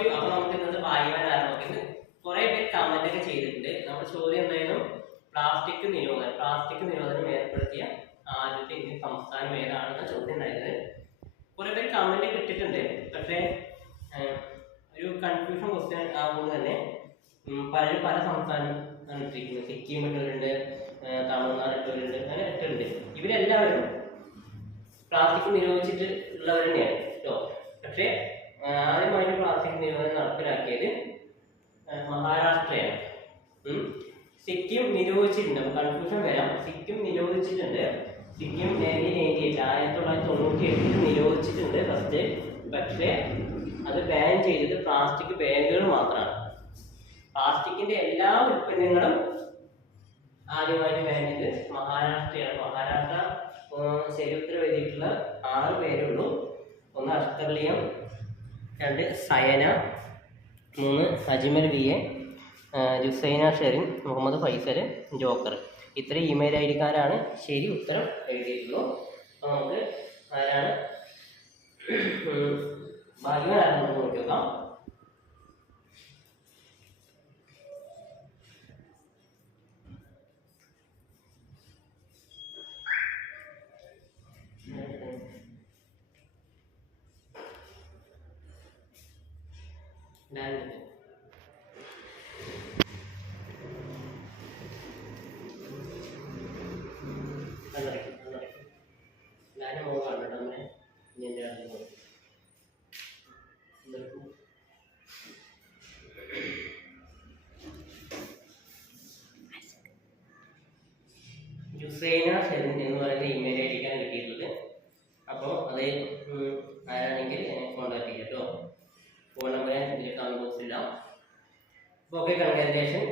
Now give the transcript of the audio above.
Of U. അപ്പൊ നമുക്ക് ഇന്നത് വായുവാൻ ആരംഭിക്കുന്നത് കുറെ പേര് കമന്റ് ഒക്കെ ചെയ്തിട്ടുണ്ട്. നമ്മുടെ ചോദ്യം എന്തായിരുന്നു? പ്ലാസ്റ്റിക് നിരോധനം ഏർപ്പെടുത്തിയ ആദ്യത്തെ ഇന്ത്യൻ സംസ്ഥാനം ഏതാണെന്ന ചോദ്യം ഉണ്ടായിരുന്നത്. കുറെ പേര് കമന്റ് ഇട്ടിട്ടുണ്ട്. പക്ഷേ ഒരു കൺഫ്യൂഷൻ ക്വസ്റ്റ്യൻ ആകുമ്പോൾ തന്നെ പലരും പല സംസ്ഥാനം ഇട്ടിരിക്കുന്നത്. സിക്കിം ഇട്ടിട്ടുണ്ട്, തമിഴ്നാട് ഇട്ടിട്ടുണ്ട്, അങ്ങനെ ഇട്ടിട്ടുണ്ട്. ഇവരെല്ലാവരും പ്ലാസ്റ്റിക് നിരോധിച്ചിട്ട് ഉള്ളവർ തന്നെയാണ് കേട്ടോ. പക്ഷേ ആദ്യമായിട്ട് പ്ലാസ്റ്റിക് നിരോധനം നടപ്പിലാക്കിയത് മഹാരാഷ്ട്രയാണ്. സിക്കിം നിരോധിച്ചിട്ടുണ്ട്. അപ്പൊ കൺഫ്യൂഷൻ വരാം. സിക്കിം നിരോധിച്ചിട്ടുണ്ട്. സിക്കിം 1998 നിരോധിച്ചിട്ടുണ്ട് ഫസ്റ്റ്. പക്ഷേ അത് ബാൻ ചെയ്തത് പ്ലാസ്റ്റിക് ബാഗുകൾ മാത്രമാണ്. പ്ലാസ്റ്റിക്കിന്റെ എല്ലാ ഉൽപ്പന്നങ്ങളും ആദ്യമായിട്ട് ബാൻ ചെയ്തത് മഹാരാഷ്ട്രയാണ്. മഹാരാഷ്ട്ര ശരി ഉത്തരം എഴുതിയിട്ടുള്ള 6 പേരേ ഉള്ളൂ. 1 അഷ്കർലിയം, 2 സയന, 3 അജ്മൽ VA, ജുസൈന ഷെറിൻ, മുഹമ്മദ് ഫൈസൽ, ജോക്കർ. ഇത്രയും ഇമെയിൽ ഐ ഡിക്കാരാണ് ശരി ഉത്തരം എഴുതിയിട്ടുള്ളൂ. അപ്പോൾ നമുക്ക് ആരാണ് ഭാഗ്യവാനാണെന്ന് നോക്കി നോക്കാം. ജുസൈന ഷെറിൻ എന്ന് പറയുന്ന ഇമെയിൽ ഐ ഡിക്കാണ് കിട്ടിയിട്ടുള്ളത്. അപ്പോൾ അത് ആരാണെങ്കിൽ കോൺടാക്ട് ചെയ്യാം കേട്ടോ. ഫോൺ നമ്പർ ഇതിൽ കമന്റ് ബോക്സിൽ ഇടാം. Okay, congratulation.